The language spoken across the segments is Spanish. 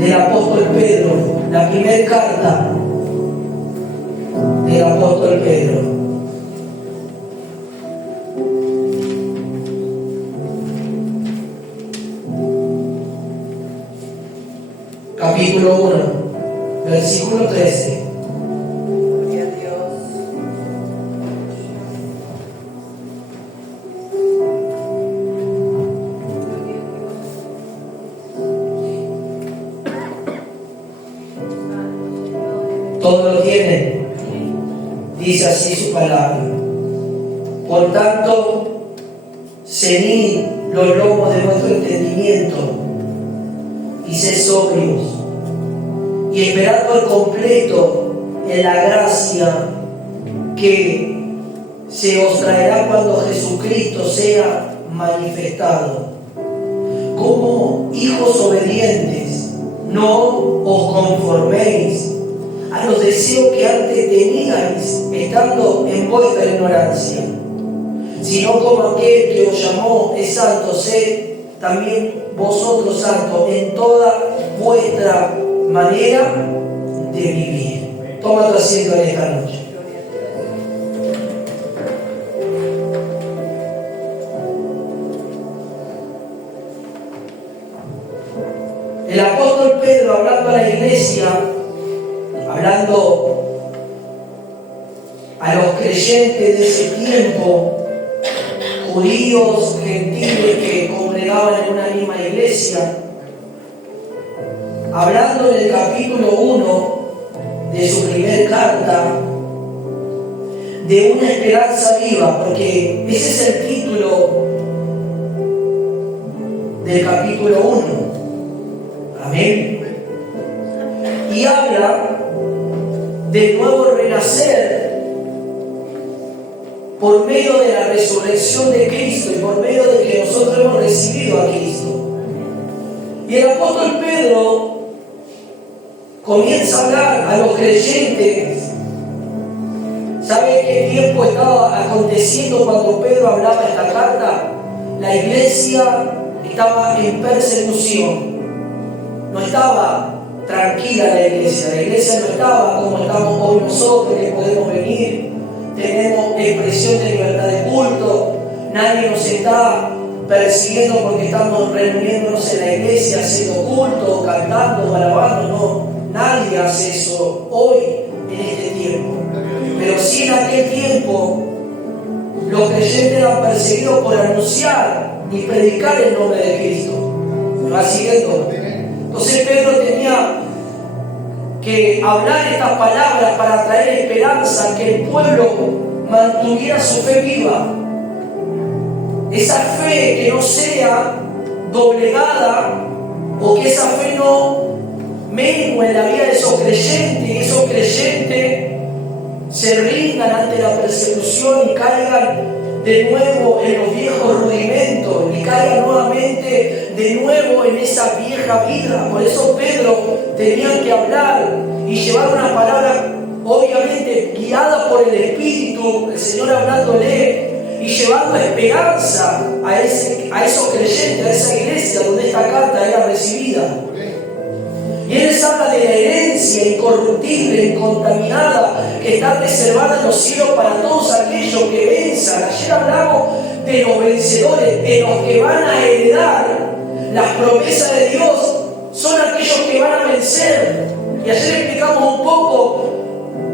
del apóstol Pedro, la primera carta del apóstol Pedro. Capítulo 1, versículo 13. Todos lo tienen, dice así su palabra. Por tanto, ceñid los lomos de vuestro entendimiento y sed sobrios, y esperad por completo en la gracia que se os traerá cuando Jesucristo sea manifestado. Como hijos obedientes, no os conforméis a los deseos que antes teníais, estando en vuestra ignorancia, sino como aquel que os llamó es santo, sed también vosotros santos en toda vuestra manera de vivir. Toma tu asiento en esta noche. El apóstol Pedro, hablando a la iglesia, hablando a los creyentes de ese tiempo, judíos, gentiles que congregaban en una misma iglesia, hablando en el capítulo 1 de su primera carta, de una esperanza viva, porque ese es el título del capítulo 1. Amén. Y habla de nuevo renacer por medio de la resurrección de Cristo y por medio de que nosotros hemos recibido a Cristo. Y el apóstol Pedro comienza a hablar a los creyentes. ¿Sabe qué tiempo estaba aconteciendo cuando Pedro hablaba esta carta? La iglesia estaba en persecución. No estaba tranquila la iglesia no estaba como estamos hoy nosotros, que podemos venir, tenemos expresión de libertad de culto, nadie nos está persiguiendo porque estamos reuniéndonos en la iglesia, haciendo culto, cantando, alabando, no, nadie hace eso hoy en este tiempo. Pero sí en aquel tiempo los creyentes eran perseguidos por anunciar y predicar el nombre de Cristo. ¿Me va siguiendo? Entonces Pedro tenía que hablar estas palabras para traer esperanza, que el pueblo mantuviera su fe viva. Esa fe que no sea doblegada, o que esa fe no mengue en la vida de esos creyentes, y esos creyentes se rindan ante la persecución y caigan de nuevo en los viejos rudimentos y caigan nuevamente de nuevo en esa vieja vida. Por eso Pedro tenía que hablar y llevar una palabra obviamente guiada por el Espíritu, el Señor hablándole y llevando esperanza a esos creyentes, a esa iglesia donde esta carta era recibida. Y Él les habla de la herencia incorruptible, incontaminada, que está reservada en los cielos para todos aquellos que venzan. Ayer hablamos de los vencedores, de los que van a heredar las promesas de Dios, son aquellos que van a vencer. Y ayer explicamos un poco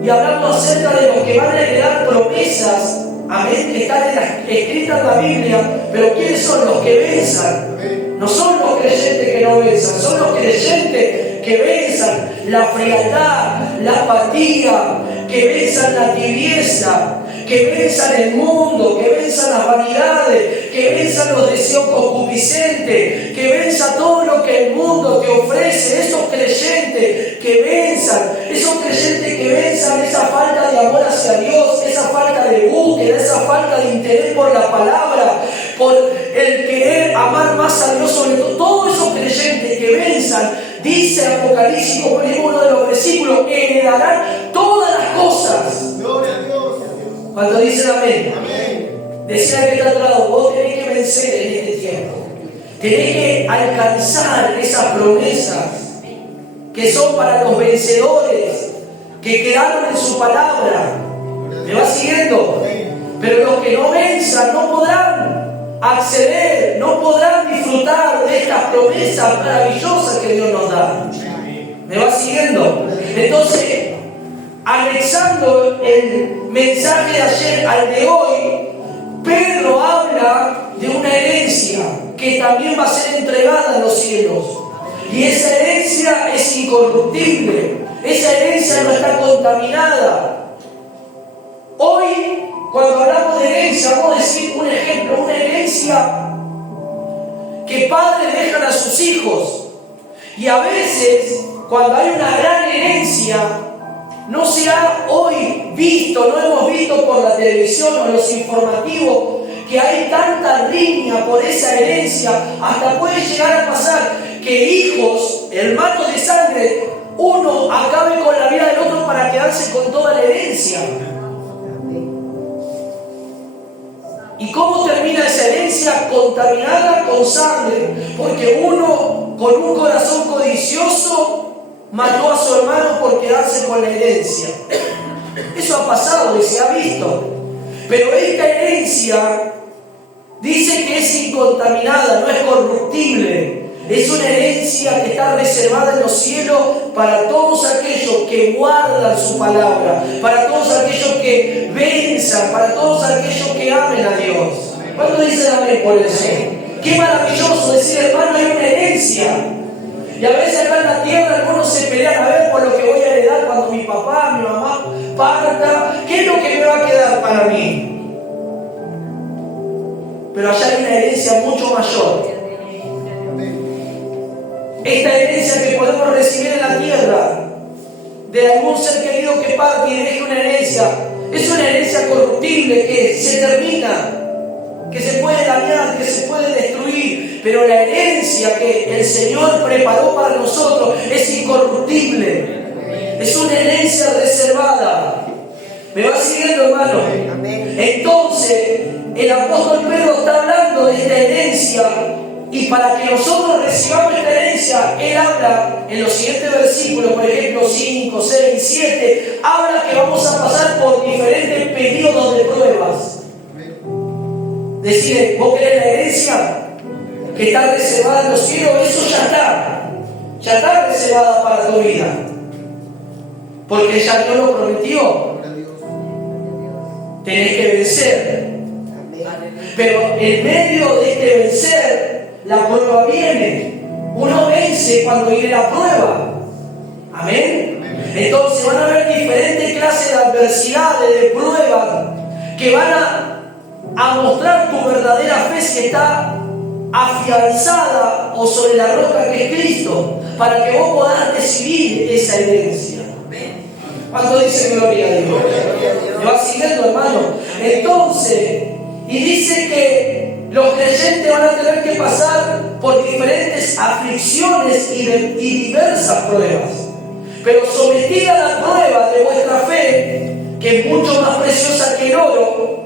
y hablamos acerca de los que van a heredar promesas, amén, que están escritas en la Biblia. Pero ¿quiénes son los que venzan? No son los creyentes que no venzan, son los creyentes que venzan la frialdad, la apatía, que venzan la tibieza, que venzan el mundo, que venzan las vanidades, que venzan los deseos concupiscentes, que venzan todo lo que el mundo te ofrece. Esos creyentes que venzan, esos creyentes que venzan esa falta de amor hacia Dios, esa falta de búsqueda, esa falta de interés por la palabra, por el querer amar más a Dios sobre todo. Todos esos creyentes que venzan, dice Apocalipsis, como leímos uno de los versículos, heredarán todas las cosas. Gloria a Dios. Cuando dicen amén. Amén. Decía que está a tu lado, vos tenés que vencer en este tiempo. Tenés que alcanzar esas promesas. que son para los vencedores, que quedaron en su palabra. ¿Me va siguiendo? Pero los que no venzan no podrán acceder, no podrán disfrutar de estas promesas maravillosas que Dios nos da. ¿Me va siguiendo? Entonces, anexando el mensaje de ayer al de hoy, Pedro habla de una herencia que también va a ser entregada en los cielos. Y esa herencia es incorruptible, esa herencia no está contaminada. Hoy, cuando hablamos de herencia, vamos a decir un ejemplo, una herencia que padres dejan a sus hijos. Y a veces, cuando hay una gran herencia, no se ha hoy visto, no hemos visto por la televisión o los informativos que hay tanta riña por esa herencia, hasta puede llegar a pasar que hijos, hermanos de sangre, uno acabe con la vida del otro para quedarse con toda la herencia. ¿Y cómo termina esa herencia? Contaminada con sangre, porque uno con un corazón codicioso mató a su hermano por quedarse con la herencia. Eso ha pasado y se ha visto. Pero esta herencia dice que es incontaminada, no es corruptible. Es una herencia que está reservada en los cielos para todos aquellos que guardan su palabra, para todos aquellos que venzan, para todos aquellos que amen a Dios. ¿Cuánto dicen amén por eso? Qué maravilloso decir, hermano, hay una herencia. Y a veces acá en la tierra algunos se pelean a ver por lo que voy a heredar cuando mi papá, mi mamá parta. ¿Qué es lo que me va a quedar para mí? Pero allá hay una herencia mucho mayor. Esta herencia que podemos recibir en la tierra de algún ser querido que parte y deje una herencia, es una herencia corruptible que se termina, que se puede dañar, que se puede destruir, pero la herencia que el Señor preparó para nosotros es incorruptible, es una herencia reservada. ¿Me va siguiendo, hermano? Entonces, el apóstol Pedro está hablando de esta herencia, y para que nosotros recibamos esta herencia, él habla en los siguientes versículos, por ejemplo 5, 6, 7, habla que vamos a pasar por diferentes periodos de pruebas. Decir, vos querés la herencia que está reservada en los cielos, eso ya está reservada para tu vida, porque ya Dios lo prometió. Tenés que vencer, pero en medio de este vencer, la prueba viene. Uno vence cuando viene la prueba. Amén. Entonces van a haber diferentes clases de adversidades, de pruebas, que van a mostrar tu verdadera fe, si está afianzada o sobre la roca que es Cristo, para que vos podás recibir esa herencia. ¿Cuánto dice gloria a Dios? ¿Me va siguiendo, hermano? Entonces, y dice que los creyentes van a tener que pasar por diferentes aflicciones y diversas pruebas. Pero sometida a la prueba de vuestra fe, que es mucho más preciosa que el oro,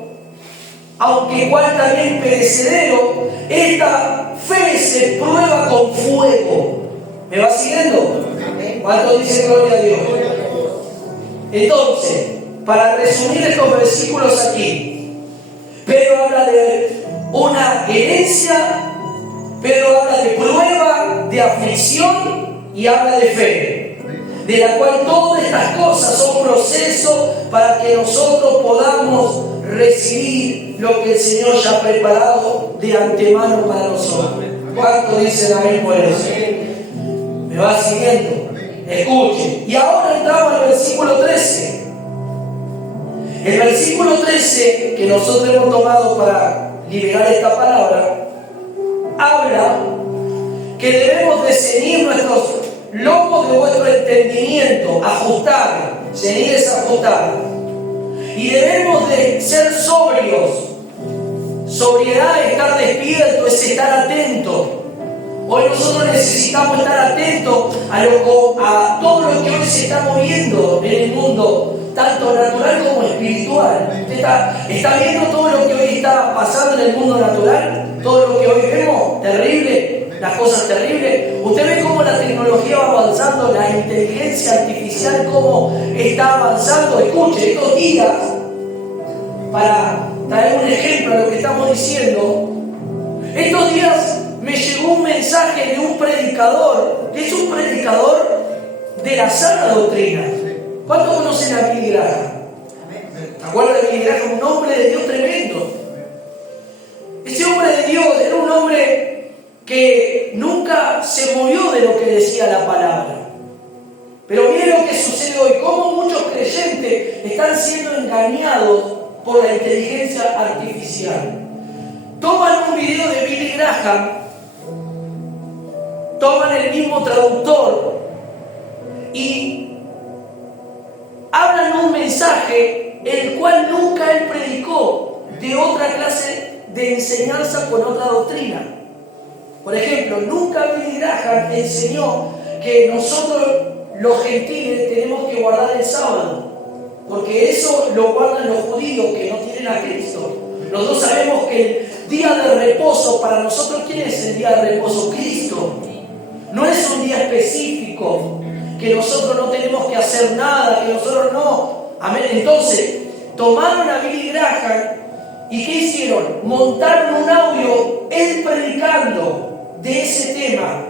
aunque igual también perecedero, esta fe se prueba con fuego. ¿Me va siguiendo? ¿Cuánto dice gloria a Dios? Entonces, para resumir estos versículos aquí, Pedro habla de una herencia, Pedro habla de prueba, de aflicción y habla de fe, de la cual todas estas cosas son procesos para que nosotros podamos recibir lo que el Señor ya ha preparado de antemano para nosotros. ¿Cuánto dicen amén por eso? ¿Me va siguiendo? Escuchen. Y ahora entramos al versículo 13. El versículo 13 que nosotros hemos tomado para liberar esta palabra, habla que debemos de ceñir nuestros lomos de vuestro entendimiento, ajustar, ceñir es ajustar, y debemos de ser sobrios. Sobriedad es estar despierto, es estar atento. Hoy nosotros necesitamos estar atentos a todo lo que hoy se está moviendo en el mundo, tanto natural como espiritual. ¿Usted está viendo todo lo que hoy está pasando en el mundo natural? Todo lo que hoy vemos, terrible, las cosas terribles. Usted ve cómo la tecnología tecnología va avanzando, la inteligencia artificial cómo está avanzando. Escuche, estos días, para traer un ejemplo de lo que estamos diciendo, estos días me llegó un mensaje de un predicador, que es un predicador de la sana doctrina. ¿Cuántos conocen a Billy Graham? ¿Te acuerdas de Billy Graham? Un hombre de Dios tremendo. Ese hombre de Dios era un hombre que nunca se movió de lo que decía la palabra. Pero miren lo que sucede hoy, cómo muchos creyentes están siendo engañados por la inteligencia artificial. Toman un video de Billy Graham, toman el mismo traductor y hablan un mensaje el cual nunca él predicó, de otra clase de enseñanza con otra doctrina. Por ejemplo, nunca Billy Graham enseñó que nosotros los gentiles tenemos que guardar el sábado, porque eso lo guardan los judíos que no tienen a Cristo. Nosotros sabemos que el día de reposo, para nosotros, ¿quién es el día de reposo? Cristo. No es un día específico, que nosotros no tenemos que hacer nada, que nosotros no. Amén. Entonces, tomaron a Billy Graham y ¿qué hicieron? Montaron un audio, él predicando de ese tema.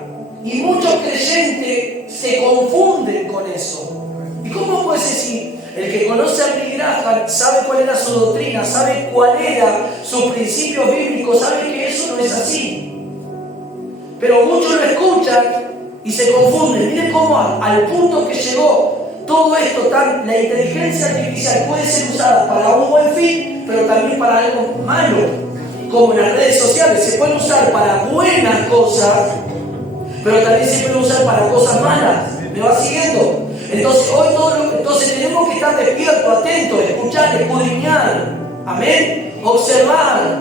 Y muchos creyentes se confunden con eso. ¿Y cómo puedes decir? El que conoce a Billy Graham sabe cuál era su doctrina, sabe cuál era sus principios bíblicos, sabe que eso no es así. Pero muchos lo escuchan y se confunden. Miren cómo al punto que llegó todo esto, la inteligencia artificial puede ser usada para un buen fin, pero también para algo malo. Como en las redes sociales, se puede usar para buenas cosas, pero también se puede usar para cosas malas. ¿Me va siguiendo? Entonces, entonces tenemos que estar despiertos, atentos, escuchar, escudriñar. Amén. Observar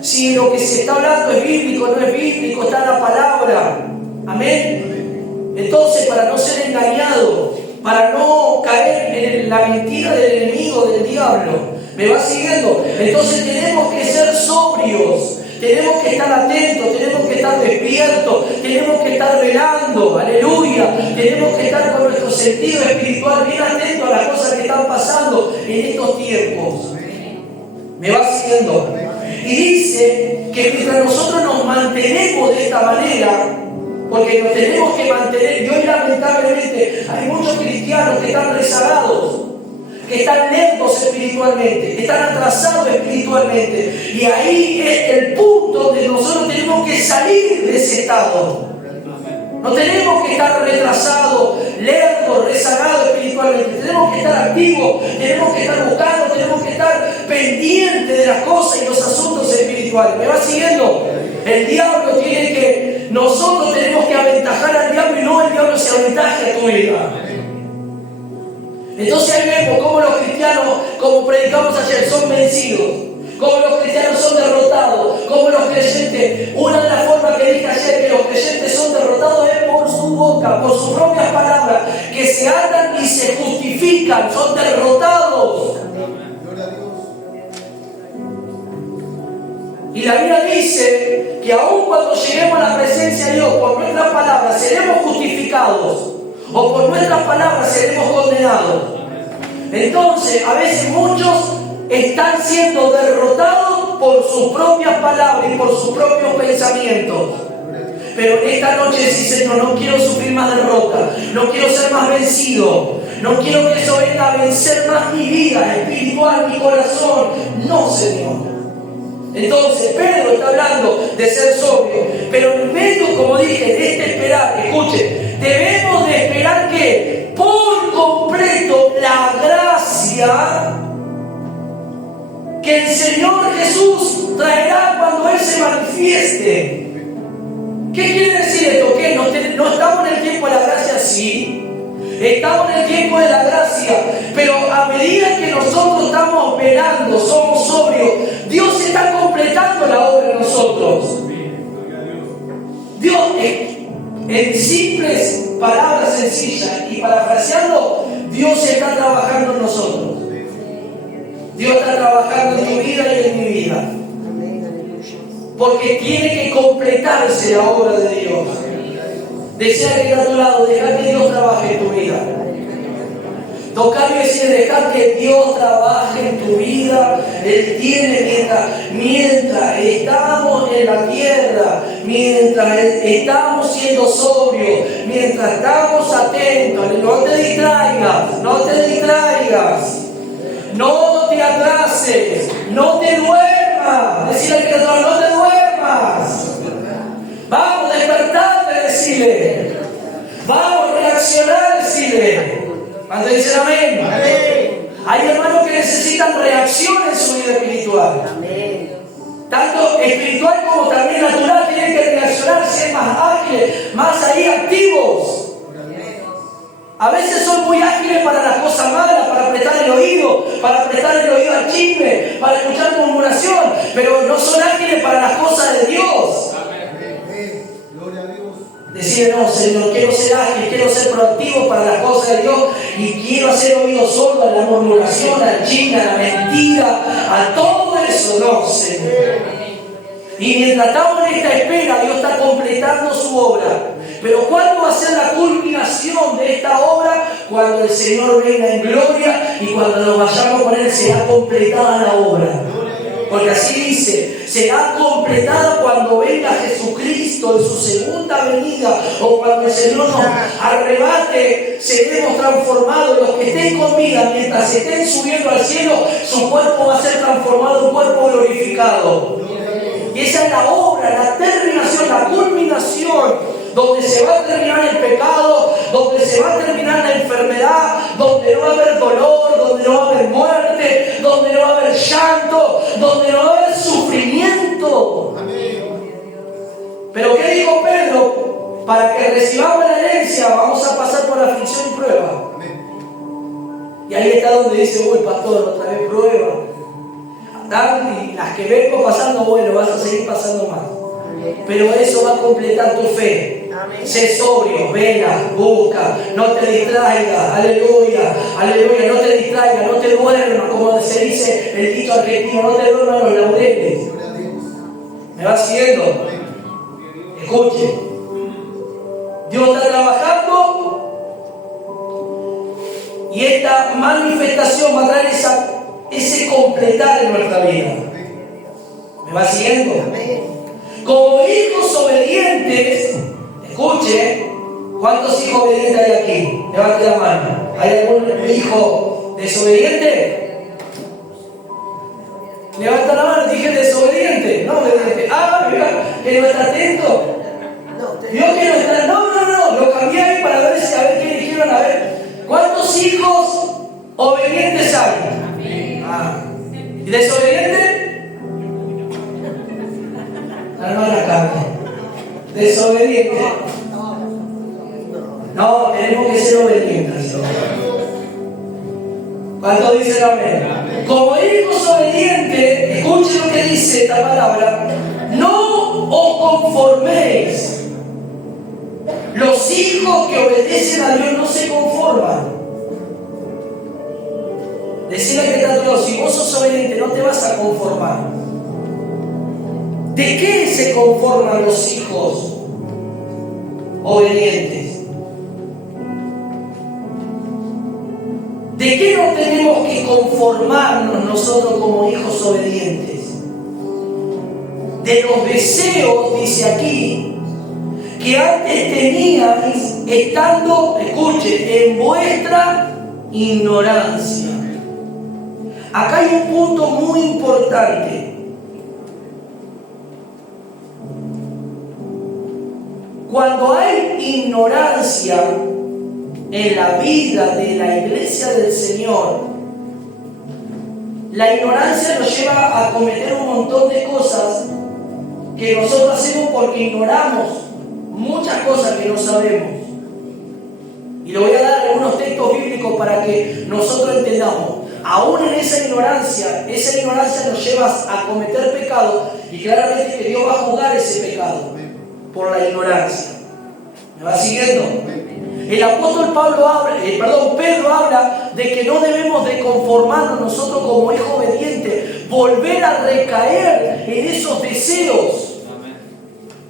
si lo que se está hablando es bíblico, no es bíblico, está en la palabra. Amén. Entonces, para no ser engañado, para no caer en la mentira del enemigo, del diablo. ¿Me va siguiendo? Entonces tenemos que ser sobrios. Tenemos que estar atentos, tenemos que estar despiertos, tenemos que estar velando, aleluya, tenemos que estar con nuestro sentido espiritual bien atentos a las cosas que están pasando en estos tiempos. ¿Me va siguiendo? Y dice que mientras nosotros nos mantenemos de esta manera, porque nos tenemos que mantener, y hoy lamentablemente hay muchos cristianos que están rezagados, que están lentos espiritualmente, que están atrasados espiritualmente. Y ahí es el punto donde nosotros tenemos que salir de ese estado. No tenemos que estar retrasados, lentos, rezagados espiritualmente. Tenemos que estar activos, tenemos que estar buscando, tenemos que estar pendientes de las cosas y los asuntos espirituales. ¿Me va siguiendo? El diablo tiene que, nosotros tenemos que aventajar al diablo y no el diablo se aventaje a tu vida. Entonces ahí vemos cómo los cristianos, como predicamos ayer, son vencidos, cómo los cristianos son derrotados, cómo los creyentes, una de las formas que dije ayer que los creyentes son derrotados es por su boca, por sus propias palabras, que se atan y se justifican, son derrotados. Y la Biblia dice que aun cuando lleguemos a la presencia de Dios, por nuestras palabras seremos justificados, o por nuestras palabras seremos condenados. Entonces, a veces muchos están siendo derrotados por sus propias palabras y por sus propios pensamientos. Pero esta noche decís, Señor, no quiero sufrir más derrota, no quiero ser más vencido, no quiero que eso venga a vencer más mi vida espiritual, mi corazón. No, Señor. Entonces, Pedro está hablando de ser sobrio, pero en medio, como dije, de este esperar, escuche, debemos de esperar que por completo la gracia que el Señor Jesús traerá cuando Él se manifieste. ¿Qué quiere decir esto? ¿Que no estamos en el tiempo de la gracia? Sí. Estamos en el tiempo de la gracia, pero a medida que nosotros estamos velando, somos sobrios, Dios está completando la obra en nosotros. Dios, en simples palabras sencillas y parafraseando, Dios está trabajando en nosotros. Dios está trabajando en tu vida y en mi vida. Porque tiene que completarse la obra de Dios. Decía que está a tu lado, deja que Dios trabaje en tu vida. Tocar y decir, dejar que Dios trabaje en tu vida. Él tiene mientras estamos en la tierra, mientras estamos siendo sobrios, mientras estamos atentos. No te distraigas, no te distraigas, no te atrases, no te duermas. Decirle que no te duermas. Vamos, despertate, decirle. Vamos, reaccionar, decirle. Cuando dicen amén. Amén. Hay hermanos que necesitan reacción en su vida espiritual. Amén. Tanto espiritual como también natural, tienen que reaccionar, ser más ágiles, más ahí activos. A veces son muy ágiles para las cosas malas, para prestar el oído al chisme, para escuchar murmuración, pero no son ágiles para las cosas de Dios. Decir, no, Señor, quiero ser ágil, quiero ser proactivo para las cosas de Dios y quiero hacer oídos sordos a la murmuración, al chisme, a la mentira, a todo eso. No, Señor. Y mientras estamos en esta espera, Dios está completando su obra. Pero ¿cuándo va a ser la culminación de esta obra? Cuando el Señor venga en gloria y cuando nos vayamos con Él será completada la obra. Porque así dice, será completada cuando venga Jesucristo en su segunda venida, o cuando el Señor nos arrebate, seremos transformados. Los que estén con vida, mientras estén subiendo al cielo, su cuerpo va a ser transformado en un cuerpo glorificado. Y esa es la obra, la terminación, la culminación, donde se va a terminar el pecado, donde se va a terminar la enfermedad, donde no va a haber dolor, donde no va a haber muerte, donde no va a haber llanto, donde no va a haber sufrimiento. Pero ¿qué dijo Pedro? Para que recibamos la herencia vamos a pasar por aflicción y prueba. Y ahí está donde dice, uy pastor, otra vez prueba. Y las que vengo pasando, bueno, vas a seguir pasando más. Pero eso va a completar tu fe. Sé sobrio, vela, busca, no te distraigas, aleluya, aleluya, no te distraigas, no te duermas, como se dice el dicho argentino, no te duermas los laureles. ¿Me va siguiendo? Escuche, Dios está trabajando y esta manifestación va a traer ese completar en nuestra vida. ¿Me va siguiendo? Como hijos obedientes, escuche, ¿cuántos hijos obedientes hay aquí? Levante la mano. ¿Hay algún hijo desobediente? Levanta la mano, dije desobediente, no obediente. Ah, mira, que no está atento. Vio que no está, no, lo cambié ahí para ver si, a ver qué dijeron, a ver. ¿Cuántos hijos obedientes hay? Ah. ¿Y desobediente? No la carne. Desobediente. No, tenemos que ser obedientes. ¿Cuánto dicen amén? Como hijos obedientes, escuchen lo que dice esta palabra. No os conforméis. Los hijos que obedecen a Dios no se conforman. Decirle que está todo, si vos sos obediente, no te vas a conformar. ¿De qué se conforman los hijos obedientes? ¿De qué no tenemos que conformarnos nosotros como hijos obedientes? De los deseos, dice aquí, que antes teníais estando, escuchen, en vuestra ignorancia. Acá hay un punto muy importante. Cuando hay ignorancia en la vida de la iglesia del Señor, la ignorancia nos lleva a cometer un montón de cosas que nosotros hacemos porque ignoramos muchas cosas que no sabemos. Y le voy a dar algunos textos bíblicos para que nosotros entendamos. Aún en esa ignorancia nos lleva a cometer pecado y claramente que Dios va a juzgar ese pecado por la ignorancia. ¿Me va siguiendo? El apóstol Pedro habla de que no debemos de conformarnos nosotros como hijos obedientes, volver a recaer en esos deseos,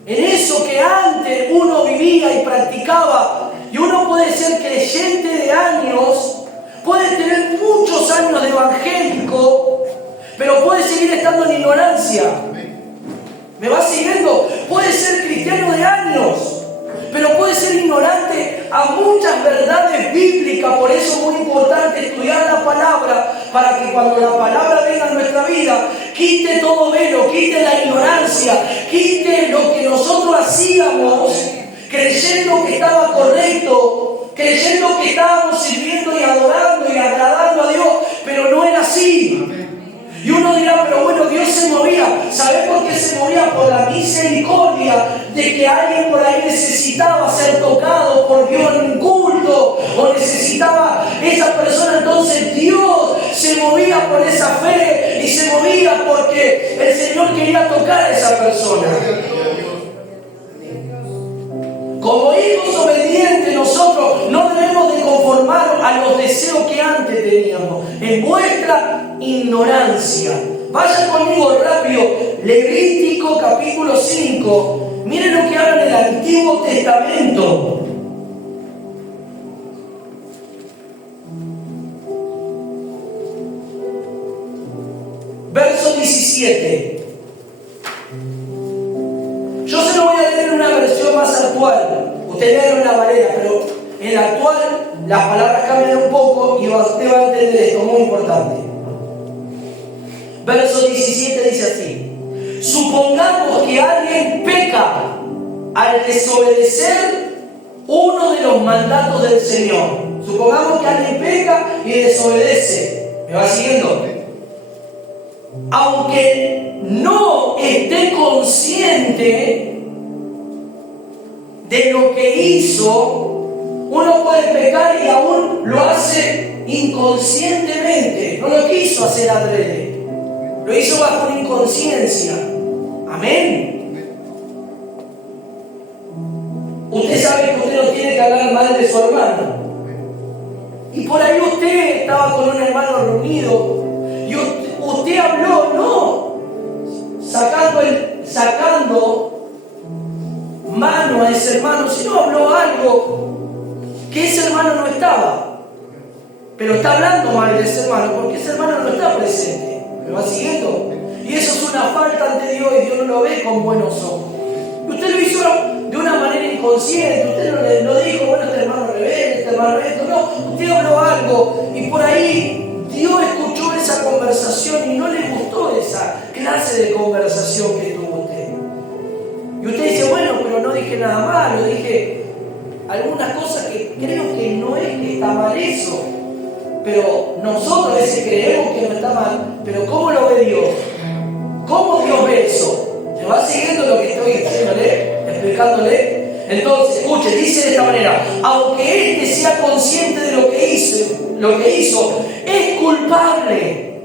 en eso eso que antes uno vivía y practicaba. Y uno puede ser creyente de años, puede tener muchos años de evangélico, pero puede seguir estando en ignorancia. ¿Me va siguiendo? Puede ser cristiano de años, pero puede ser ignorante a muchas verdades bíblicas. Por eso es muy importante estudiar la palabra, para que cuando la palabra venga a nuestra vida, quite todo velo, quite la ignorancia, quite lo que nosotros hacíamos creyendo que estaba correcto, creyendo que estábamos sirviendo y adorando y agradando a Dios, pero no era así. Y uno dirá, pero bueno, Dios se movía. ¿Sabes por qué se movía? Por la misericordia de que alguien por ahí necesitaba ser tocado por Dios en un culto, o necesitaba esa persona. Entonces Dios se movía por esa fe y se movía porque el Señor quería tocar a esa persona. Como hijos obedientes, nosotros no debemos de conformarnos a los deseos que antes teníamos, en vuestra ignorancia. Vayan conmigo rápido, Levítico capítulo 5. Miren lo que habla en el Antiguo Testamento. Verso 17. Yo se lo voy a leer en una versión más actual. Usted lee en la Valera, pero en la actual las palabras cambian un poco y usted va a entender esto, muy importante. Verso 17 dice así: supongamos que alguien peca al desobedecer uno de los mandatos del Señor. Supongamos que alguien peca y desobedece. ¿Me va siguiendo? Aunque no esté consciente de lo que hizo, uno puede pecar y aún lo hace inconscientemente. No lo quiso hacer adrede, lo hizo bajo una inconsciencia. Amén. Usted sabe que usted no tiene que hablar mal de su hermano, y por ahí usted estaba con un hermano reunido y usted habló, no sacando mano a ese hermano, sino habló algo que ese hermano no estaba, pero está hablando mal de ese hermano porque ese hermano no está presente. ¿Me va siguiendo? Y eso es una falta ante Dios, y Dios no lo ve con buenos ojos. Y usted lo hizo de una manera inconsciente. Usted no dijo, bueno, este hermano rebelde, este hermano esto. No, usted habló algo y por ahí Dios escuchó esa conversación y no le gustó esa clase de conversación que tuvo usted. Y usted dice, bueno, pero no dije nada malo, dije algunas cosas que creo que no es que está mal eso. Pero nosotros a veces creemos que no está mal, pero ¿cómo lo ve Dios? ¿Cómo Dios ve eso? ¿Me va siguiendo lo que estoy diciéndole, explicándole? Entonces, escuche, dice de esta manera: aunque éste sea consciente de lo que hizo, es culpable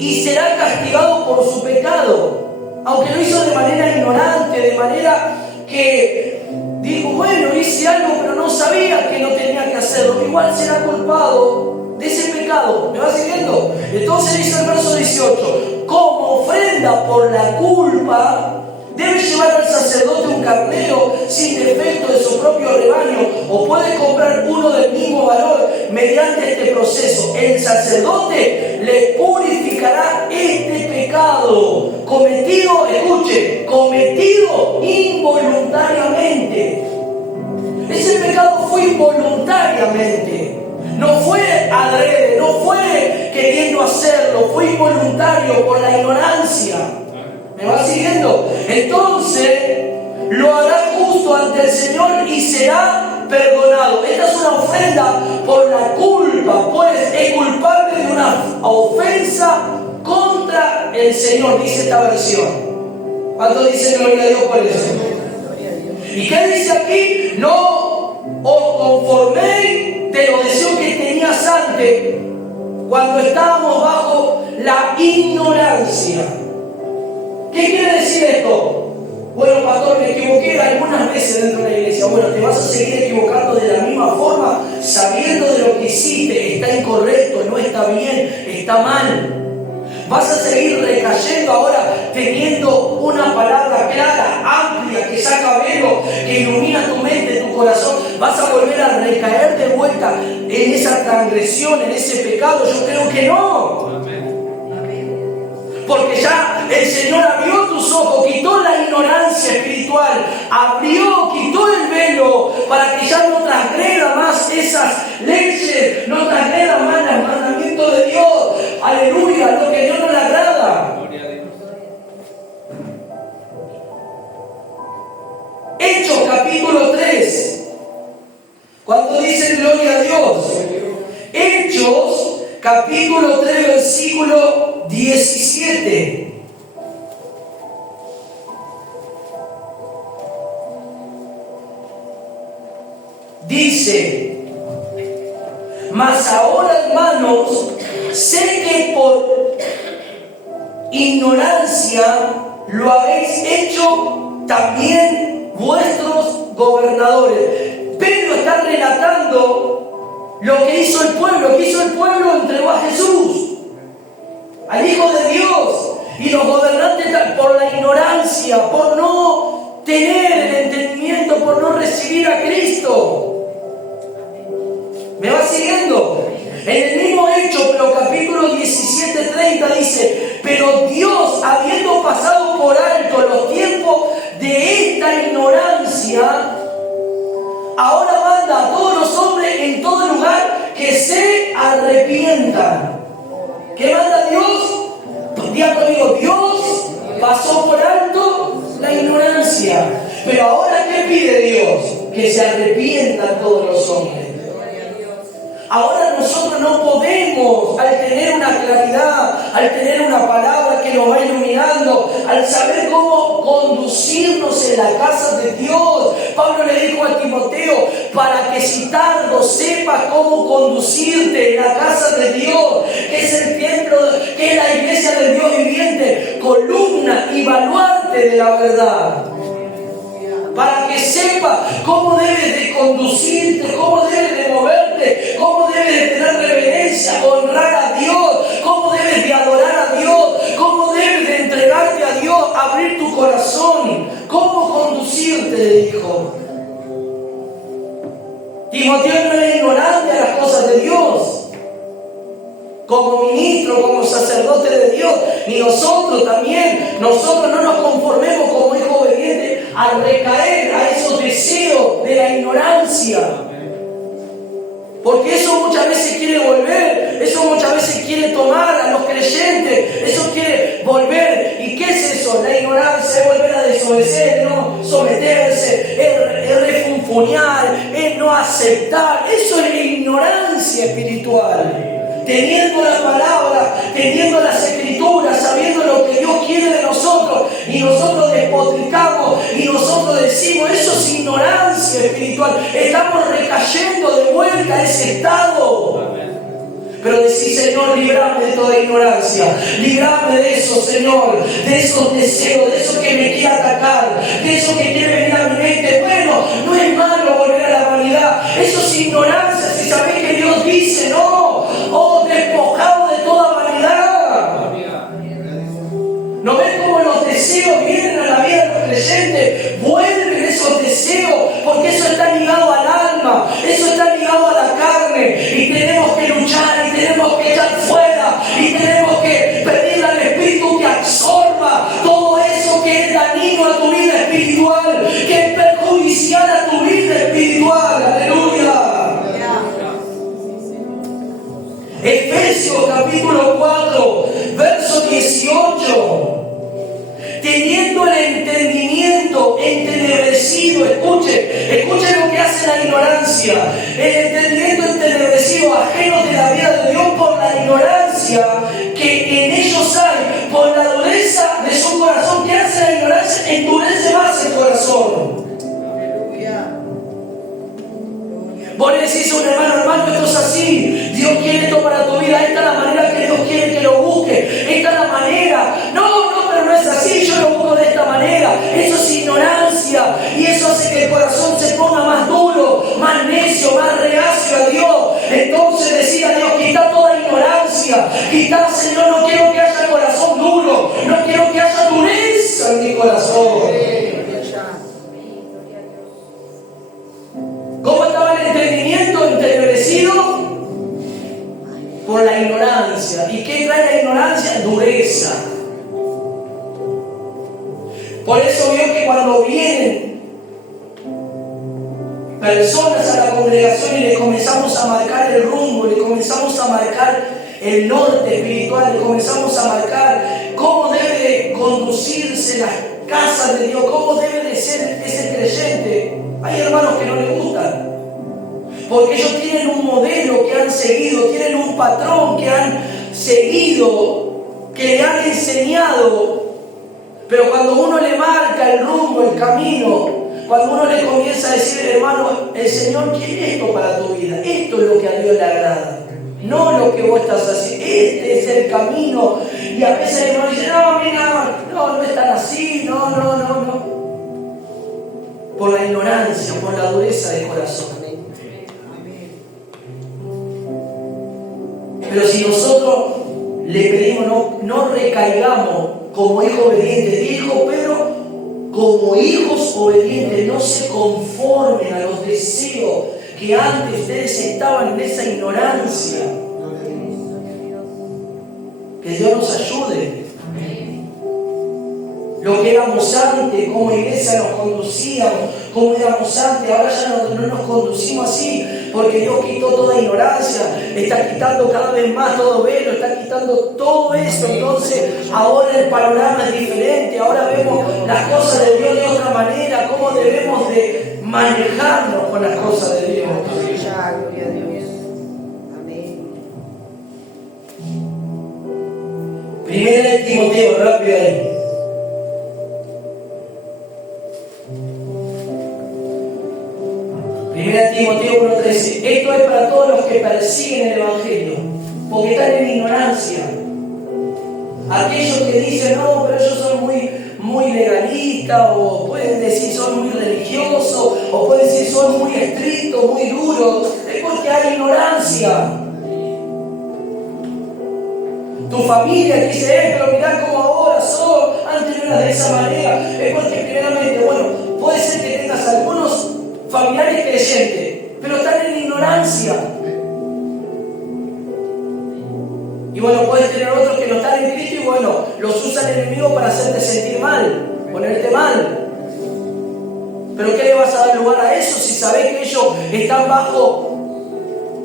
y será castigado por su pecado. Aunque lo hizo de manera ignorante, de manera que dijo, bueno, hice algo pero no sabía que no tenía que hacerlo, igual será culpado de ese pecado. ¿Me va siguiendo? Entonces dice el verso 18: como ofrenda por la culpa, debe llevar al sacerdote un carnero sin defecto de su propio rebaño, o puede comprar uno del mismo valor mediante este proceso. El sacerdote le purificará este pecado cometido, escuche, cometido involuntariamente. Ese pecado fue involuntariamente, no fue adrede, no fue queriendo hacerlo, fue involuntario por la ignorancia. ¿Me va siguiendo? Entonces lo hará justo ante el Señor y será perdonado. Esta es una ofrenda por la culpa, pues es culpable de una ofensa contra el Señor, dice esta versión. ¿Cuánto dice gloria a Dios por eso? ¿Y qué dice aquí? No os conforméis de los deseos que tenías antes, cuando estábamos bajo la ignorancia. ¿Qué quiere decir esto? Bueno, pastor, me equivoqué algunas veces dentro de la iglesia. Bueno, te vas a seguir equivocando de la misma forma, sabiendo de lo que hiciste. Está incorrecto, no está bien, está mal. Vas a seguir recayendo ahora teniendo una palabra clara, amplia, que saca velo, que ilumina tu mente, tu corazón. Vas a volver a recaer de vuelta en esa transgresión, en ese pecado. Yo creo que no. Porque ya el Señor abrió tus ojos, quitó la ignorancia espiritual, quitó el velo para que ya no transgreda más esas leyes, no transgreda más los mandamientos de Dios. Aleluya, lo que Dios no le agrada. Hechos capítulo 3, cuando dicen gloria a Dios. Hechos capítulo 3, versículo 17. Dice: mas ahora, hermanos, sé que por ignorancia lo habéis hecho también vuestros gobernadores. Pedro está relatando lo que hizo el pueblo. ¿Qué hizo el pueblo? Entregó a Jesús, al Hijo de Dios. Y los gobernantes, por la ignorancia, por no tener el entendimiento, por no recibir a Cristo. ¿Me va siguiendo? En el mismo Hecho, pero capítulo 17:30 dice: pero Dios, habiendo pasado por alto los tiempos de esta ignorancia, ahora manda a todos los hombres en todo lugar que se arrepientan. ¿Qué manda Dios? Diga conmigo: Dios pasó por alto la ignorancia. Pero ahora, ¿qué pide Dios? Que se arrepientan todos los hombres. Ahora nosotros no podemos, al tener una claridad, al tener una palabra que nos va iluminando, al saber cómo conducirnos en la casa de Dios. Pablo le dijo a Timoteo: para que si tardo sepas cómo conducirte en la casa de Dios, que es el templo, que es la iglesia del Dios viviente, columna y baluarte de la verdad. Para que sepas cómo debes de conducirte, cómo debes de moverte, cómo debes de tener reverencia, honrar a Dios, cómo debes de adorar a Dios, cómo debes de entregarte a Dios, abrir tu corazón, cómo conducirte, le dijo. Timoteo no era ignorante a las cosas de Dios. Como ministro, como sacerdote de Dios, y nosotros también, nosotros no nos conformemos como hijos obedientes al recaer a esos deseos de la ignorancia. Porque eso muchas veces quiere volver, eso muchas veces quiere tomar a los creyentes, eso quiere volver. ¿Y qué es eso? La ignorancia es volver a desobedecer, no someterse, es refunfuñar, es no aceptar. Eso es ignorancia espiritual. Teniendo la palabra, teniendo las escrituras, sabiendo lo que Dios quiere de nosotros, y nosotros despotricamos y nosotros decimos: eso es ignorancia espiritual. Estamos recayendo de vuelta a ese estado. Pero decir: Señor, líbrame de toda ignorancia, líbrame de eso, Señor, de esos deseos, de eso que me quiere atacar, de eso que quiere venir a mi mente. Bueno, no es malo volver a la vanidad, eso es ignorancia. Si sabéis que Dios dice: no, despojado de toda vanidad. ¿No ven cómo los deseos vienen a la vida de los creyentes? Vuelven esos deseos, porque eso está ligado al alma, eso está ligado a la carne, y tenemos que luchar, y tenemos que echar fuera, y tenemos que pedirle al Espíritu que absorba todo eso que es dañino a tu vida espiritual, que es perjudicial a tu vida espiritual. Aleluya. Efesios capítulo 4, verso 18. Teniendo el entendimiento entenebrecido, escuche lo que hace la ignorancia. El entendimiento entenebrecido, ajeno de la vida de Dios por la ignorancia que en ellos hay, por la dureza de su corazón. ¿Qué hace la ignorancia? Endurece más el corazón. Vos le decís a un hermano, esto es así, Dios quiere esto para tu vida, esta es la manera que Dios quiere que lo busque, esta es la manera. No, pero no es así, yo lo busco de esta manera. Eso es ignorancia, y eso hace que el corazón se ponga más duro, más necio, más reacio a Dios. Entonces decir a Dios: quita toda ignorancia, quita, Señor, no quiero que haya corazón por la ignorancia. ¿Y qué trae la ignorancia? Dureza. Por eso veo que cuando vienen personas a la congregación y le comenzamos a marcar el rumbo, le comenzamos a marcar el norte espiritual, le comenzamos a marcar cómo debe de conducirse las casas de Dios, cómo debe de ser ese creyente. Hay hermanos que no les gustan, porque ellos tienen un modelo que han seguido, tienen un patrón que han seguido, que le han enseñado. Pero cuando uno le marca el rumbo, el camino, cuando uno le comienza a decir, hermano, el Señor quiere esto para tu vida, esto es lo que a Dios le agrada, no lo que vos estás haciendo, este es el camino. Y a veces el hermano dice, no, mira, no es tan así, no. Por la ignorancia, por la dureza de corazón. Pero si nosotros le pedimos, no recaigamos como hijos obedientes, dijo Pedro, como hijos obedientes, no se conformen a los deseos que antes ustedes estaban en esa ignorancia. Que Dios nos ayude. Lo que éramos antes, como iglesia nos conducíamos, como éramos antes, ahora ya no nos conducimos así, porque Dios quitó toda ignorancia, está quitando cada vez más todo velo, está quitando todo eso. Entonces ahora el panorama es diferente, ahora vemos las cosas de Dios de otra manera, cómo debemos de manejarnos con las cosas de Dios. Gloria a Dios. Amén. Primera de Timoteo, rápido ahí. Primera de Timoteo 1:13. Esto es para todos los que persiguen el Evangelio, porque están en ignorancia. Aquellos que dicen, no, pero ellos son muy legalistas, o pueden decir son muy religiosos, o pueden decir son muy estrictos, muy duros, es porque hay ignorancia. Tu familia dice, pero mirá cómo ahora son, antes no era de esa manera. Es porque primeramente, bueno, puede ser que tengas algunos familiares creyentes, pero están en ignorancia. Y bueno, puedes tener otros que no están en Cristo y bueno, los usa el enemigo para hacerte sentir mal, ponerte mal. Pero ¿qué le vas a dar lugar a eso si sabés que ellos están bajo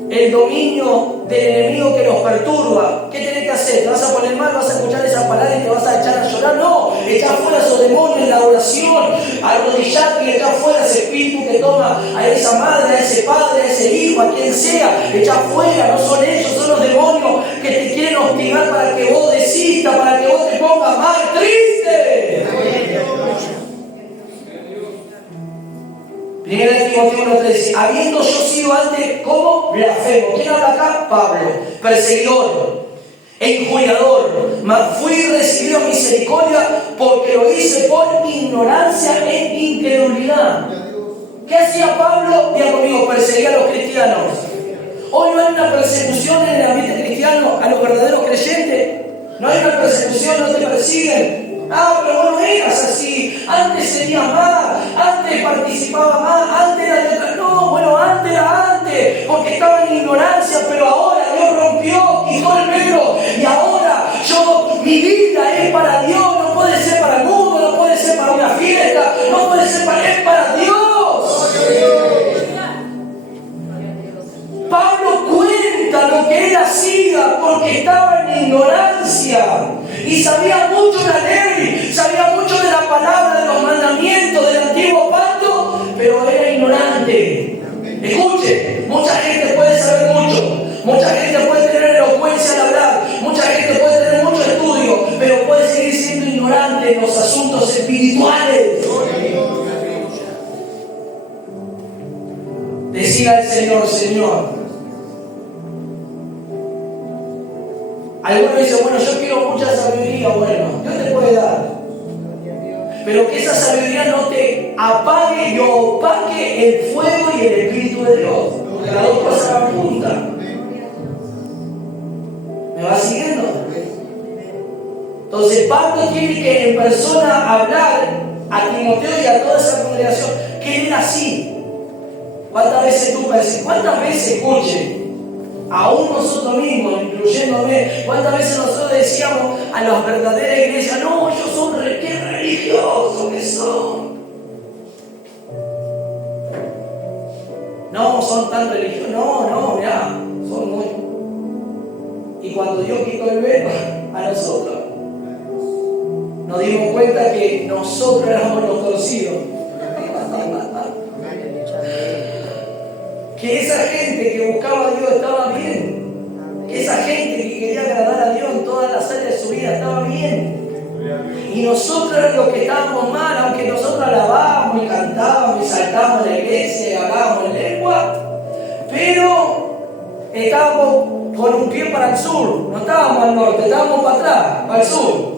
el dominio del enemigo que los perturba? ¿Qué tenés que hacer? ¿Te vas a poner mal? ¿Vas a escuchar esas palabras y te vas a echar a llorar? No, echá fuera esos demonios en la oración, arrodillate y echá fuera ese espíritu que toma a esa madre, a ese padre, a ese hijo, a quien sea. Echá fuera, no son ellos, son los demonios que te quieren hostigar para que vos desistas, para que vos te pongas más triste. Primera de Timoteo 1:13. Habiendo yo sido antes como blasfemo. ¿Quién habla acá? Pablo. Perseguidor, enjuiciador, mas fui recibido misericordia porque lo hice por ignorancia e incredulidad. ¿Qué hacía Pablo? Diga conmigo, perseguía a los cristianos. Hoy no hay una persecución en el ambiente cristiano a los verdaderos creyentes. No hay una persecución, no te persiguen. Ah, pero vos no eras así, antes serías más, antes participaba más, antes era de otra. No, bueno, antes era antes, porque estaba en ignorancia, pero ahora Dios rompió, quitó el velo, y ahora mi vida es para Dios, no puede ser para el mundo, no puede ser para una fiesta, no puede ser es para Dios. Pablo cuenta lo que él hacía porque estaba en ignorancia y sabía mucho de la ley, sabía mucho de la palabra, de los mandamientos del antiguo pacto, pero era ignorante. Escuche, mucha gente puede saber mucho, mucha gente puede tener elocuencia al hablar, mucha gente puede tener mucho estudio, pero puede seguir siendo ignorante en los asuntos espirituales. Decía al Señor, Señor. Algunos dicen, bueno, yo quiero mucha sabiduría. Bueno, Dios te puede dar, pero que esa sabiduría no te apague y opaque el fuego y el Espíritu de Dios, porque las dos cosas van juntas. ¿Me va siguiendo? Entonces Pablo tiene que en persona hablar a Timoteo y a toda esa congregación que él era así. ¿Cuántas veces tú puedes decir? ¿Cuántas veces escuche? aún nosotros mismos, incluyéndome, ¿cuántas veces nosotros decíamos a las verdaderas iglesias, no, ellos son qué religiosos que son? No, son tan religiosos, no, mirá, son muy... Y cuando Dios quitó el velo a nosotros, nos dimos cuenta que nosotros éramos los torcidos. Que esa gente que buscaba a Dios estaba bien. Que esa gente que quería agradar a Dios en todas las áreas de su vida estaba bien. Y nosotros éramos los que estábamos mal, aunque nosotros alabábamos y cantábamos y saltábamos en la iglesia y hablábamos en lengua, pero estábamos con un pie para el sur, no estábamos al norte, estábamos para atrás, para el sur.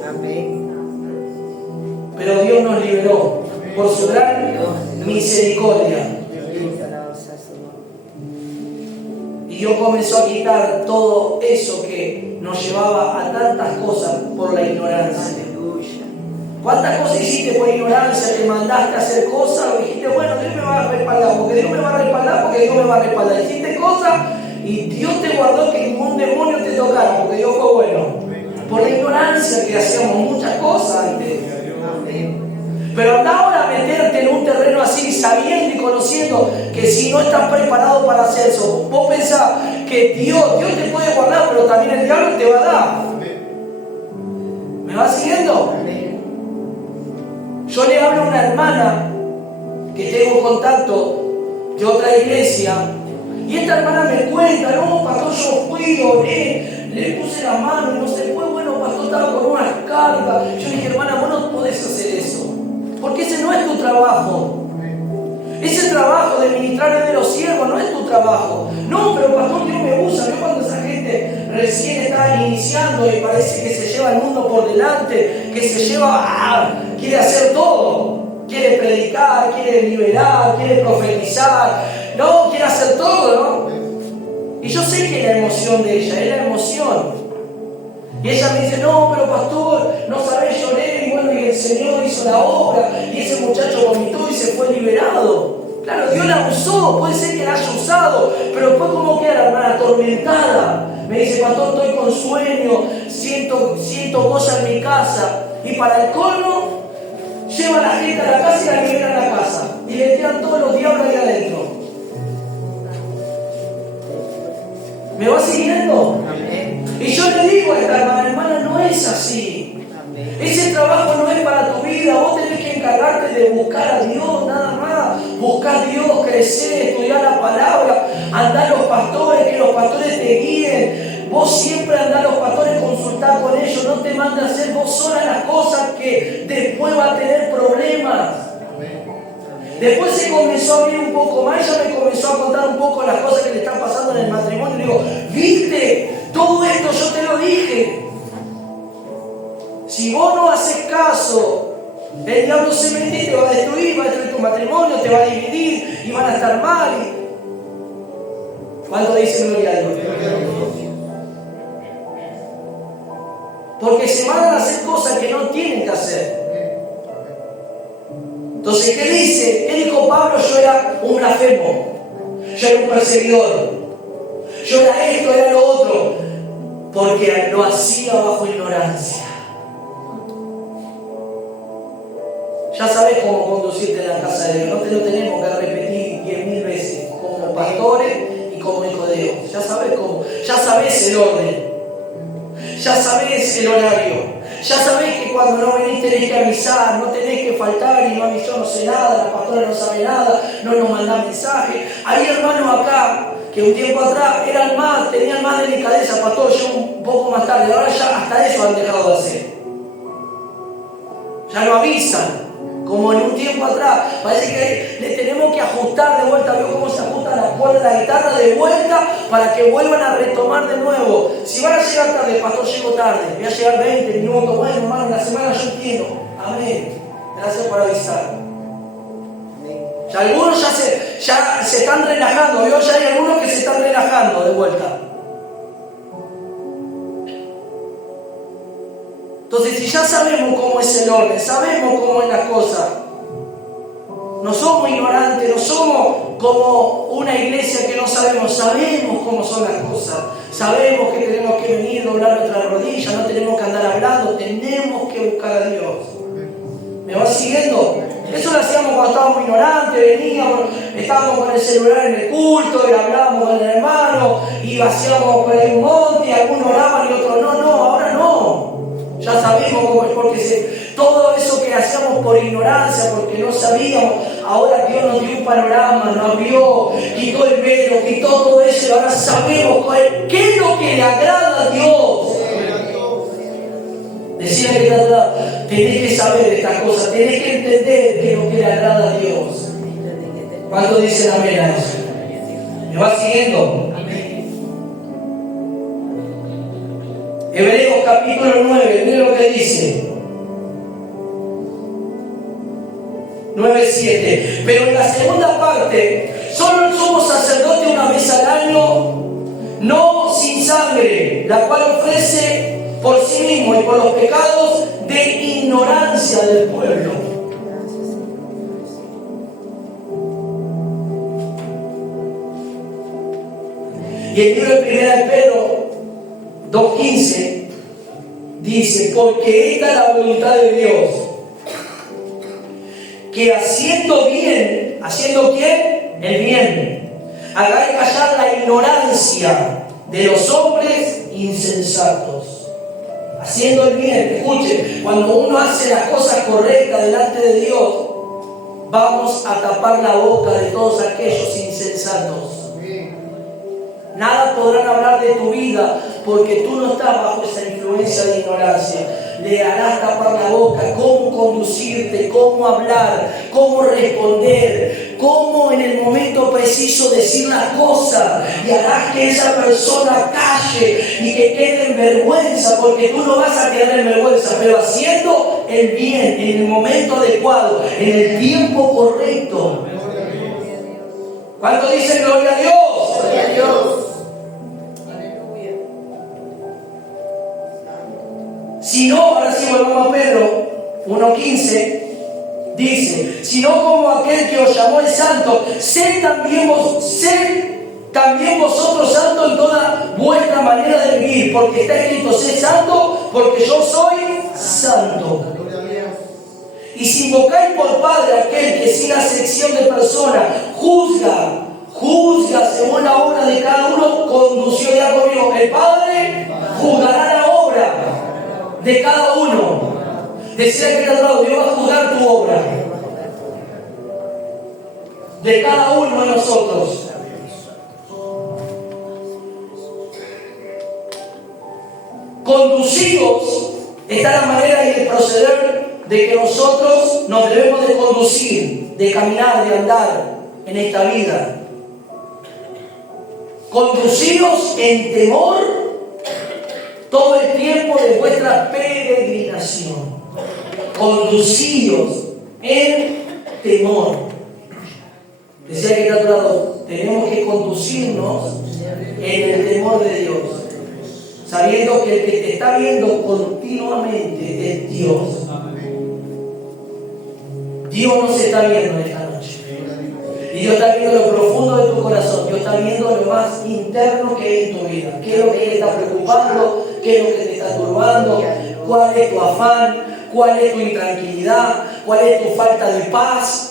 Pero Dios nos liberó por su gran misericordia. Y Dios comenzó a quitar todo eso que nos llevaba a tantas cosas por la ignorancia. ¿Cuántas cosas hiciste por ignorancia? Te mandaste a hacer cosas, o dijiste, bueno, Dios me va a respaldar, porque Dios me va a respaldar, porque Dios me va a respaldar. Hiciste cosas y Dios te guardó que ningún demonio te tocara, porque Dios fue bueno. Por la ignorancia que hacíamos muchas cosas antes. Pero anda ahora a meterte en un terreno así, sabiendo y conociendo que si no estás preparado para hacer eso, vos pensás que Dios te puede guardar, pero también el diablo te va a dar. ¿Me vas siguiendo? Yo le hablo a una hermana que tengo contacto de otra iglesia, y esta hermana me cuenta, no, pastor, yo fui, oré, le puse la mano y no se fue, bueno, pastor, estaba con unas cargas. Yo le dije, hermana, vos no podés hacer eso. Porque ese no es tu trabajo. Ese trabajo de ministrar de los siervos no es tu trabajo. No, pero pastor, Dios me usa. Yo cuando esa gente recién está iniciando y parece que se lleva el mundo por delante, que se lleva, quiere hacer todo. Quiere predicar, quiere liberar, quiere profetizar. No, quiere hacer todo, ¿no? Y yo sé que la emoción de ella es la emoción. Y ella me dice, no, pero pastor, no sabés, lloré, y bueno, y el Señor hizo la obra, y ese muchacho vomitó y se fue liberado. Claro, Dios la usó, puede ser que la haya usado, pero después como queda la hermana atormentada. Me dice, pastor, estoy con sueño, siento cosas en mi casa. Y para el colmo, lleva a la gente a la casa y la liberan a la casa. Y le tiran todos los diablos ahí adentro. ¿Me va siguiendo? Y yo le digo a esta hermana, no es así. Ese trabajo no es para tu vida. Vos tenés que encargarte de buscar a Dios, nada más. Buscar a Dios, crecer, estudiar la palabra, andar a los pastores, que los pastores te guíen. Vos siempre andás a los pastores, consultar con ellos. No te mandes a hacer vos sola las cosas que después va a tener problemas. Después se comenzó a abrir un poco más, ella me comenzó a contar un poco las cosas que le están pasando en el matrimonio. Le digo, ¿viste? Todo esto yo te lo dije. Si vos no haces caso, el diablo se mete y te va a destruir tu matrimonio, te va a dividir y van a estar mal. ¿Cuánto dice gloria a Dios? Porque se van a hacer cosas que no tienen que hacer. Entonces, ¿qué dice? ¿Qué dijo Pablo? Yo era un blasfemo, yo era un perseguidor, yo era esto, era lo otro, porque lo hacía bajo ignorancia. Ya sabes cómo conducirte en la casa de Dios, no te lo tenemos que repetir 10.000 veces, como pastores y como hijos de Dios. Ya sabes cómo, ya sabes el orden, ya sabes el horario. Ya sabés que cuando no venís tenés que avisar, no tenés que faltar y mami, yo no sé nada, la pastora no sabe nada, no nos manda mensaje. Hay hermanos acá que un tiempo atrás tenían más delicadeza, pastor, yo un poco más tarde, ahora ya hasta eso han dejado de hacer. Ya lo avisan, como en un tiempo atrás. Parece que le tenemos que ajustar de vuelta. ¿Vio cómo se ajusta la cuerda de la guitarra de vuelta para que vuelvan a retomar de nuevo? Si van a llegar tarde, pastor, llego tarde, voy a llegar 20 minutos, bueno, hermano, en la semana yo entiendo. Amén. Gracias por avisar. Ya algunos ya se están relajando, ¿vio? Ya hay algunos que se están relajando de vuelta. Entonces, si ya sabemos cómo es el orden, sabemos cómo es las cosas, no somos ignorantes, no somos como una iglesia que no sabemos cómo son las cosas. Sabemos que tenemos que venir, doblar nuestras rodillas, no tenemos que andar hablando, tenemos que buscar a Dios. ¿Me vas siguiendo? Eso lo hacíamos cuando estábamos ignorantes, veníamos, estábamos con el celular en el culto y hablábamos con el hermano y hacíamos por ahí un monte y algunos oraban y otros no, ahora no. Ya sabemos cómo es, porque todo eso que hacíamos por ignorancia, porque no sabíamos, ahora Dios nos dio un panorama, nos vio, quitó el velo, quitó todo eso y ahora sabemos qué es lo que le agrada a Dios. Decía que tenés que saber estas cosas, tenés que entender qué es lo que le agrada a Dios. ¿Cuántos dicen amén a eso? ¿Me va siguiendo? Hebreos capítulo 9, miren lo que dice. 9:7. Pero en la segunda parte, solo el sumo sacerdote una vez al año, no sin sangre, la cual ofrece por sí mismo y por los pecados de ignorancia del pueblo. Y el libro de 1 de Pedro 2:15 dice: porque esta es la voluntad de Dios, que haciendo bien, ¿haciendo qué? El bien, hagáis callar la ignorancia de los hombres insensatos. Haciendo el bien, escuchen, cuando uno hace las cosas correctas delante de Dios, vamos a tapar la boca de todos aquellos insensatos. Nada podrán hablar de tu vida porque tú no estás bajo esa influencia de ignorancia. Le harás tapar la boca, cómo conducirte, cómo hablar, cómo responder, cómo en el momento preciso decir las cosas, y harás que esa persona calle y que quede en vergüenza, porque tú no vas a quedar en vergüenza, pero haciendo el bien en el momento adecuado, en el tiempo correcto. ¿Cuánto dicen gloria a Dios? Gloria a Dios. Si no, ahora sí volvamos a Pedro 1:15, dice: si no como aquel que os llamó el santo, sed también vosotros santos en toda vuestra manera de vivir, porque está escrito: sed santo, porque yo soy santo. Y si invocáis por Padre aquel que sin acepción de persona juzga según la obra de cada uno, condució ya conmigo, el Padre juzgará la obra de cada uno. Decía que Dios va a juzgar tu obra de cada uno de nosotros. Conducidos está la manera y el proceder de que nosotros nos debemos de conducir, de caminar, de andar en esta vida. Conducidos en temor todo el tiempo de vuestra peregrinación. Conducidos en temor. Decía que está a tu lado, tenemos que conducirnos en el temor de Dios, sabiendo que el que te está viendo continuamente es Dios. Dios no se está viendo esta noche. Y Dios está viendo lo profundo de tu corazón. Dios está viendo lo más interno que hay en tu vida. ¿Qué es lo que te está preocupando? ¿Qué es lo que te está turbando? ¿Cuál es tu afán? ¿Cuál es tu intranquilidad? ¿Cuál es tu falta de paz?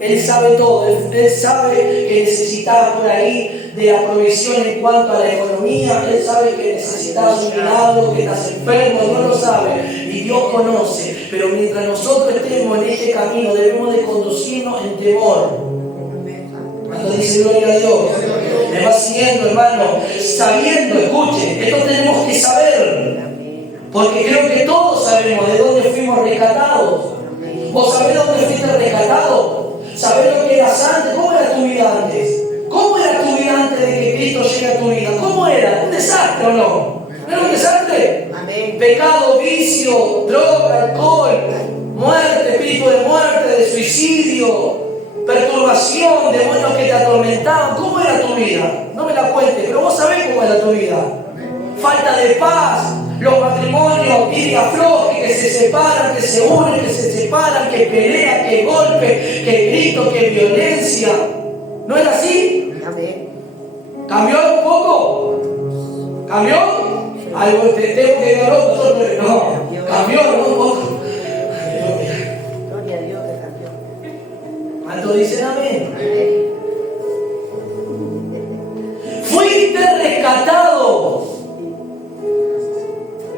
Él sabe todo. Él sabe que necesitas por ahí de la provisión en cuanto a la economía. Él sabe que necesitas un milagro, que estás enfermo. No lo sabe. Y Dios conoce. Pero mientras nosotros estemos en este camino, debemos de conducirnos en temor. Cuando dice gloria a Dios, me va siguiendo, hermano, sabiendo, escuchen, esto tenemos que saber, porque creo que todos sabemos de dónde fuimos rescatados. ¿Vos sabés dónde fuiste rescatado? ¿Sabés lo que eras antes? ¿Cómo era tu vida antes? ¿Cómo era tu vida antes de que Cristo llegue a tu vida? ¿Cómo era? ¿Un desastre o no? ¿No era un desastre? Amén. Pecado, vicio, droga, alcohol, muerte, espíritu de muerte, de suicidio, perturbación, demonios que te atormentaban. ¿Cómo era tu vida? No me la cuentes, pero vos sabés cómo era tu vida. Falta de paz, los matrimonios, tira y afloje, que se separan, que se unen, que se separan, que pelean, que golpe, que grito, que violencia. ¿No era así? Amén. ¿Cambió un poco? ¿Cambió? Algo te tengo que ir al otro, pero no. Cambió, ¿no? Gloria a Dios que cambió. ¿Cuántos dicen amén? Fuiste rescatado.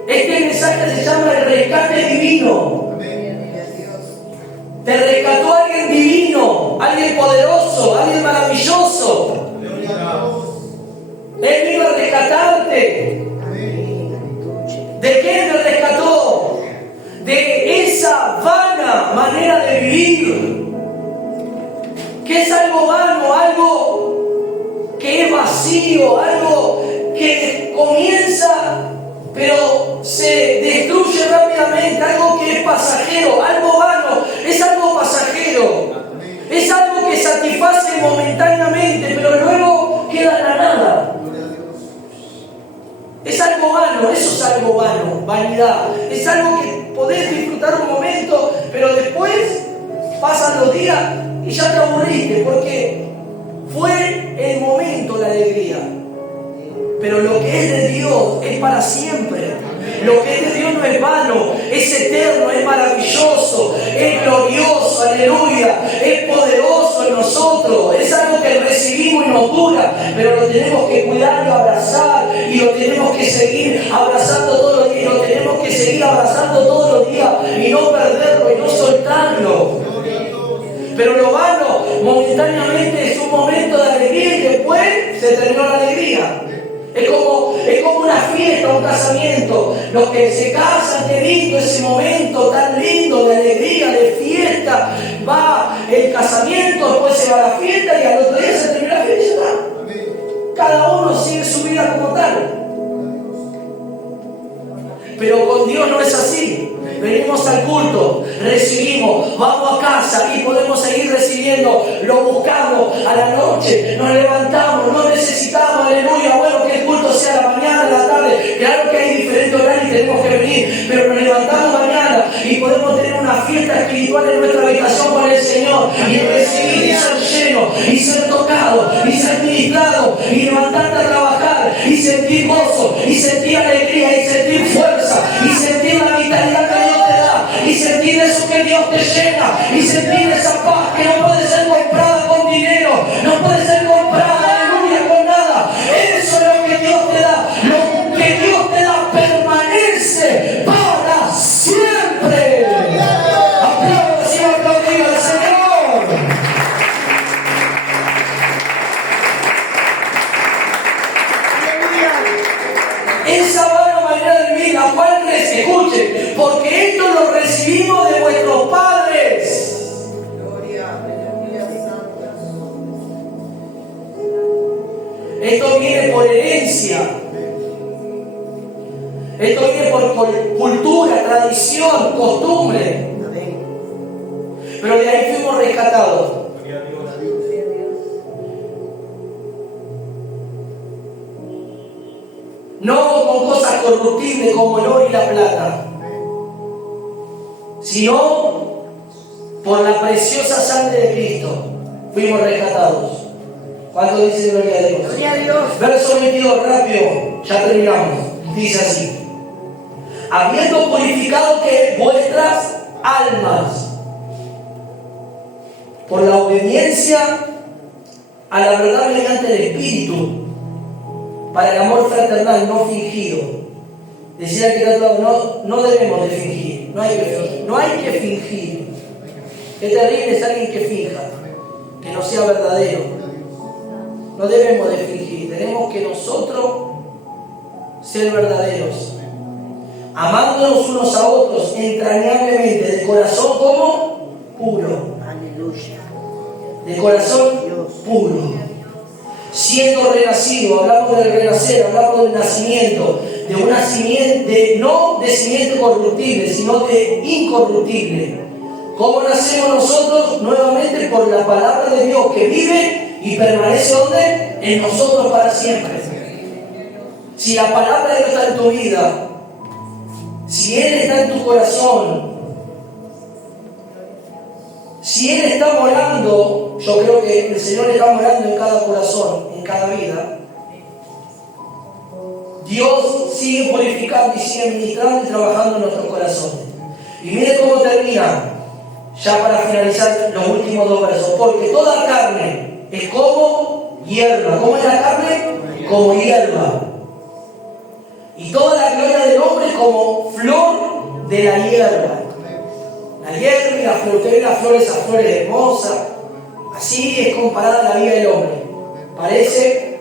Este mensaje se llama el rescate divino. Te rescató alguien divino, alguien poderoso, alguien maravilloso. Él vino a rescatarte. ¿De qué me rescató? De esa vana manera de vivir. Que es algo vano, algo que es vacío, algo que comienza pero se destruye rápidamente, algo que es pasajero, algo vano, es algo pasajero, es algo que satisface momentáneamente, pero luego queda en la nada. Es algo vano, eso es algo vano, vanidad. Es algo que podés disfrutar un momento, pero después pasan los días y ya te aburriste, porque fue el momento la alegría. Pero lo que es de Dios es para siempre. Lo que es de Dios no es vano, es eterno, es maravilloso, es glorioso, aleluya, es poderoso en nosotros. Es algo que recibimos y nos dura, pero lo tenemos que cuidar y abrazar, y lo tenemos que seguir abrazando todos los días, y lo tenemos que seguir abrazando todos los días, y no perderlo, y no soltarlo. Pero lo vano momentáneamente es un momento de alegría y después se terminó la alegría. Es como una fiesta, un casamiento. Los que se casan, qué lindo ese momento tan lindo de alegría, de fiesta. Va el casamiento, después se va la fiesta y al otro día se termina la fiesta. Cada uno sigue su vida como tal. Pero con Dios no es así. Venimos al culto, recibimos, vamos a casa y podemos seguir recibiendo, lo buscamos a la noche, nos levantamos, no necesitamos, aleluya, bueno, que el culto sea a la mañana, a la tarde, claro que hay diferentes horarios y tenemos que venir, pero nos levantamos mañana y podemos tener una fiesta espiritual en nuestra habitación con el Señor y recibir y ser llenos y ser tocados y ser ministrados y levantarte a trabajar y sentir gozo y sentir alegría y sentir fuerza y sentir la vitalidad que Dios te da y sentir eso que Dios te llena y sentir esa paz que no puede ser comprada con dinero, no puede ser comprada, aleluya, con nada. Eso es lo que Dios te da. Lo que Dios te da permanece para siempre. Aplausos y aplaudir al Señor. Esa buena manera de vivir, la cual escuchen, porque esto lo recibimos de vuestros padres. Esto viene por herencia. Esto viene por cultura, tradición, costumbre. Pero de ahí fuimos rescatados. No con cosas corruptibles como el oro y la plata, sino por la preciosa sangre de Cristo fuimos rescatados. ¿Cuánto dice gloria a Dios? Gloria a Dios. Verso 22, rápido, ya terminamos. Dice así: habiendo purificado que vuestras almas por la obediencia a la verdad mediante el Espíritu, para el amor fraternal no fingido. Decía que no debemos de fingir, no hay que fingir. No hay que fingir. Qué terrible es alguien que finja, que no sea verdadero. No debemos de fingir, tenemos que nosotros ser verdaderos, amándonos unos a otros entrañablemente, de corazón como puro. Aleluya. De corazón puro. Siendo renacido, hablamos del renacer, hablamos del nacimiento, de un nacimiento, no de simiente corruptible, sino de incorruptible. ¿Cómo nacemos nosotros? Nuevamente por la palabra de Dios que vive y permanece ¿dónde? En nosotros para siempre. Si la palabra de Dios está en tu vida, si Él está en tu corazón, si Él está morando, yo creo que el Señor está morando en cada corazón, en cada vida. Dios sigue purificando y sigue ministrando y trabajando en nuestros corazones. Y mire cómo termina, ya para finalizar los últimos 2 versos. Porque toda carne es como hierba. ¿Cómo es la carne? Como hierba. Y toda la gloria del hombre como flor de la hierba. La hierba y la flor, usted ve la flor, esa flor es hermosa. Así es comparada la vida del hombre. Parece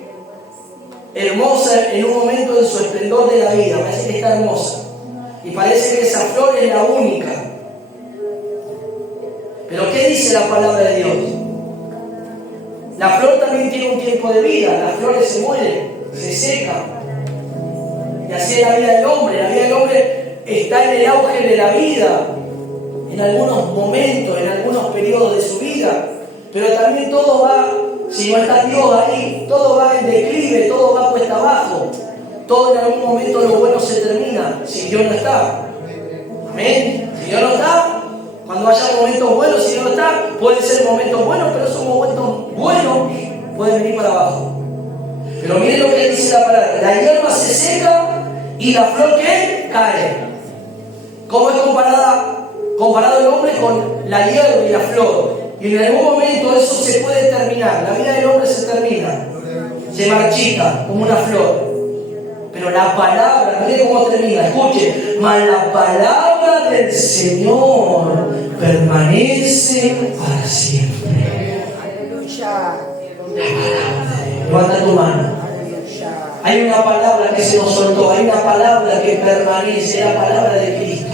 hermosa en un momento de su esplendor de la vida, parece que está hermosa. Y parece que esa flor es la única. Pero ¿qué dice la palabra de Dios? La flor también tiene un tiempo de vida, las flores se mueren, se secan. Y así es la vida del hombre. La vida del hombre está en el auge de la vida, en algunos momentos, en algunos periodos de su vida. Pero también todo va, si no está Dios ahí, todo va en declive, todo va cuesta abajo. Todo en algún momento lo bueno se termina, si Dios no está. Amén. Si Dios no está, cuando haya momentos buenos, si Dios no está, pueden ser momentos buenos, pero esos momentos buenos pueden venir para abajo. Pero miren lo que dice la palabra: la hierba se seca y la flor que cae. ¿Cómo es comparado el hombre con la hierba y la flor? Y en algún momento eso se puede terminar. La vida del hombre se termina, se marchita como una flor. Pero la palabra, miren cómo termina, escuche: mas la palabra del Señor permanece para siempre. Aleluya. Levanta tu mano. Hay una palabra que se nos soltó, hay una palabra que permanece, es la palabra de Cristo.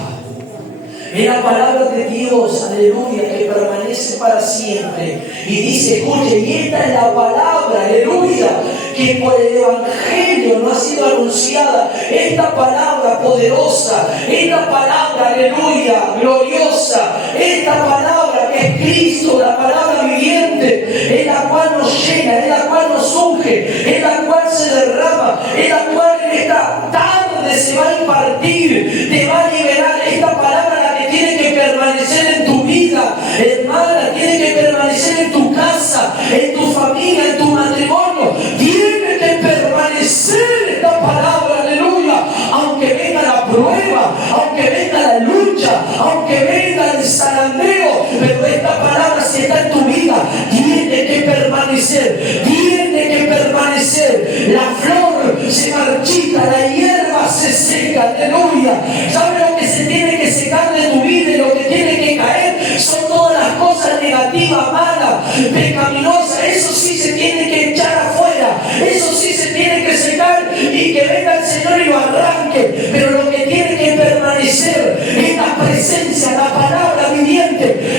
Es la palabra de Dios, aleluya, que permanece para siempre. Y dice, escuche, y esta es la palabra, aleluya, que por el Evangelio no ha sido anunciada. Esta palabra poderosa, esta palabra, aleluya, gloriosa, esta palabra que es Cristo, la palabra viviente, es la cual nos llena, es la cual nos unge, es la cual se derrama, es la cual en esta tarde se va a impartir, te va a liberar. Esta palabra la que tiene que permanecer en tu vida, hermana, tiene que permanecer en tu casa, en tu familia, en tu matrimonio. Tiene que permanecer esta palabra, aleluya. Aunque venga la prueba, aunque venga la lucha, aunque venga el zarandeo, pero esta palabra, si está en tu vida, tiene que permanecer, tiene que permanecer. La flor se marchita, la hierba se seca, aleluya. ¿Sabe lo que se tiene que secar de tu vida y lo que tiene que caer? Son todas las cosas negativas, malas, pecaminosas. Eso sí se tiene que echar afuera, eso sí se tiene que secar y que venga el Señor y lo arranque. Pero lo que tiene que permanecer es la presencia, la palabra viviente,